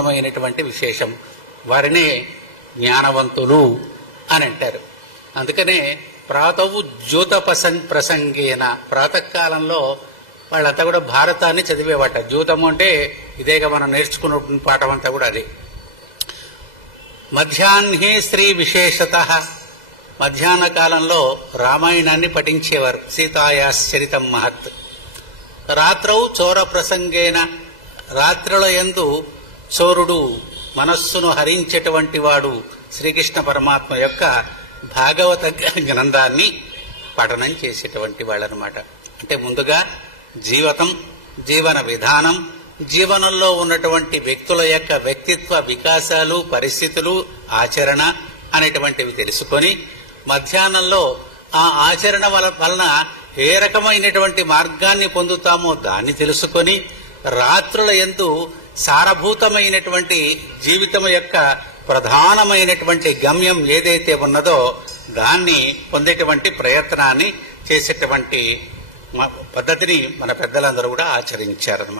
అద్భుతమైనటువంటి విశేషం. వారినే జ్ఞానవంతులు అని అంటారు. అందుకనే ప్రాతవు జ్యోత ప్రసంగేన, ప్రాతకాలంలో వాళ్ళంతా కూడా భారతాన్ని చదివేవాట. జ్యూతము అంటే ఇదేగా మనం నేర్చుకున్న పాఠం అంతా కూడా అదే. మధ్యాహ్నే శ్రీ విశేషత, మధ్యాహ్న కాలంలో రామాయణాన్ని పఠించేవారు. సీతాయాశ్చరితం మహత్. రాత్రౌ చోర ప్రసంగేన, రాత్రుల యందు చోరుడు మనస్సును హరించేటువంటి వాడు శ్రీకృష్ణ పరమాత్మ యొక్క భాగవత గ్రంథాన్ని పఠనం చేసేటువంటి వాళ్ళనమాట. అంటే ముందుగా జీవితం, జీవన విధానం, జీవనంలో ఉన్నటువంటి వ్యక్తుల యొక్క వ్యక్తిత్వ వికాసాలు, పరిస్థితులు, ఆచరణ అనేటువంటివి తెలుసుకొని, మధ్యాహ్నంలో ఆ ఆచరణ వలన ఏ రకమైనటువంటి మార్గాన్ని పొందుతామో దాన్ని తెలుసుకొని, రాత్రుల యందు సారభూతమైనటువంటి జీవితం యొక్క ప్రధానమైనటువంటి గమ్యం ఏదైతే ఉన్నదో దాన్ని పొందేటువంటి ప్రయత్నాన్ని చేసేటువంటి పద్ధతిని మన పెద్దలందరూ కూడా ఆచరించారన్నమాట.